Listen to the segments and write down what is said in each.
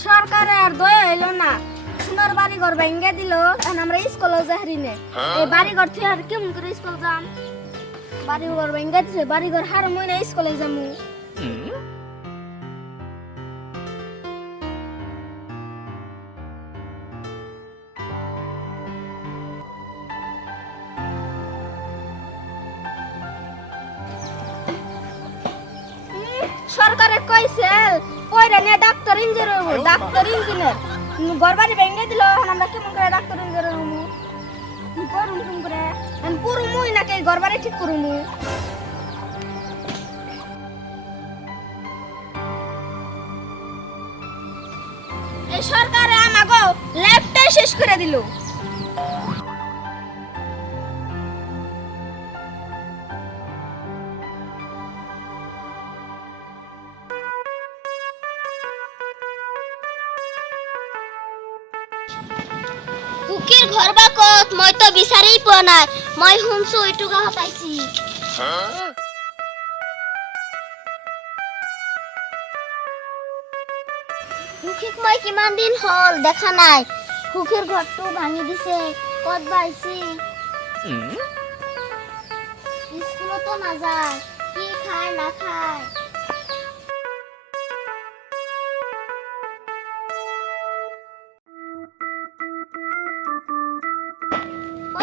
সরকারে আর দয়া হইল না, সোনার বাড়ি ঘর ভেঙে দিল। এখন আমরা স্কুলে যাহারি নে, এই বাড়ি ঘর থেকে আর কেমন করে স্কুল যাম? বাড়ি ঘর ভেঙে দিছে, বাড়ি ঘর হার মই না স্কুলে যামু। সরকারে কইছে পয়রা নিয়ে ডাক্তার ইঞ্জিনিয়ার হবো, ডাক্তার ইঞ্জিনিয়ার। ঘর বাড়ি ভেঙে দিল, এখন আমরা কেমন করে ডাক্তার ইঞ্জিনিয়ার হবো? করুম কেমন করে? এখন পুরো মুই নাকি ঘর বাড়ি ঠিক করুমু? এই সরকারে আমাগো ল্যাবটাই শেষ করে দিল। কুকির ঘর বা কত মই তো বিচাৰি পোৱা নাই। মই শুনছো এইটুকা হতাইছি। কুকিক মই কিমান দিন হল দেখা নাই। কুকিৰ ঘৰটো ভাঙি দিছে, কত বাইছি। স্কুলতো নাযায়, কি খায় নাখায়।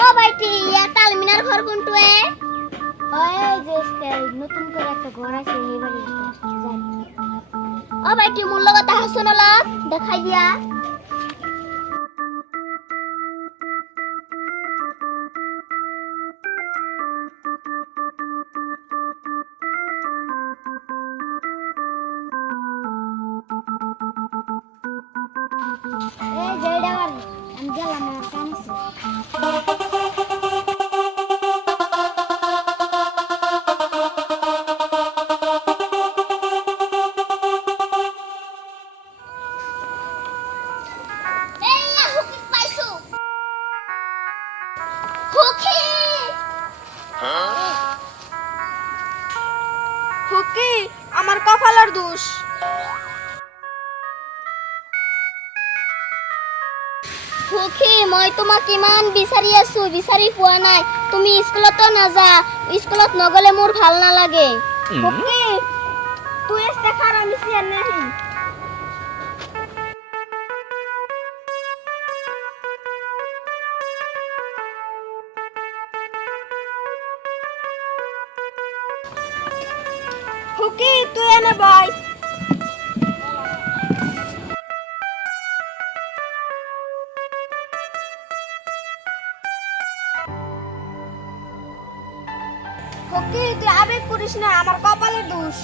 ও বাইটি, এটা আলমিনার ঘর কোনটো এ? ওই যে নতুন করে একটা ঘর আছে এইবারে যাই। ও বাইটি, মোর লগত আহছো না, দেখাই দিয়া। এই যে এটা বাড়ি, আমি গেলাম, আমার কাম আছে। হুকি, আমার কপালের দোষ। সুখী, মই তোমাক কিমান বিচাৰি আছো, বিচাৰি পোৱা নাই। তুমি স্কুলতো নাযা, স্কুলত নগলে মোৰ ভাল নালাগে। হুকি, তুই এসে খার আমি সিয়ার নেই। হুকি, তুই এনে বই। হুকি, তুই আবেগ করিস না, আমার কপালের দোষ।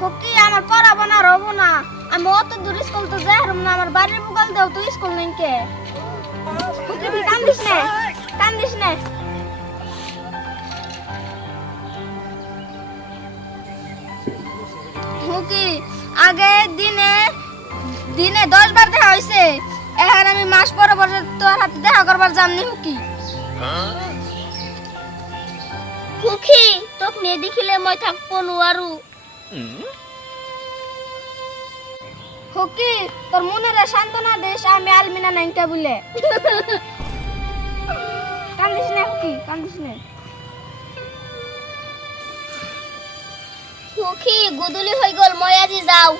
হুকি, আমার পড়াবো না, রবো না। আমি অত দূর স্কুল তো যাই না, আমার বাড়ির বুকাল দেও তো স্কুল নেই কে। হুকি, তুই কান্দিস না, কান্দিস না। হুকি, আগে দিনে দিনে 10 বার দেখা হইছে, এখন আমি মাস পরে পরে তোর হাতে দেখা করবার জানি। হুকি, সুখী, তোক নেদেখিলে মই থাকব নোৱাৰো। হুকি, তোর মনের সান্ত্বনা দেশ, আমি আলমিনা নাইনটা বলে। কান্দিস না হুকি, কান্দিস না। সুখী, গধূলি হৈ গল, মই আজি যাওঁ।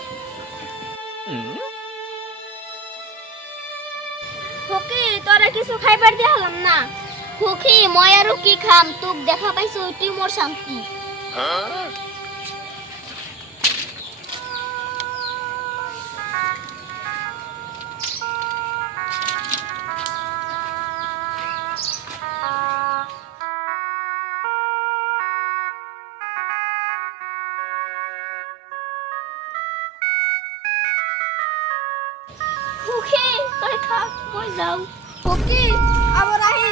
হুকি, তোরা কিছু খাইবার দিয়া হলাম না। সুখী, মই আৰু কি খাম, তোক দেখা পাইছো এটি মোৰ শান্তি। সুখী, তই থাক, মই যাওঁ। হুকি, আবার আহি।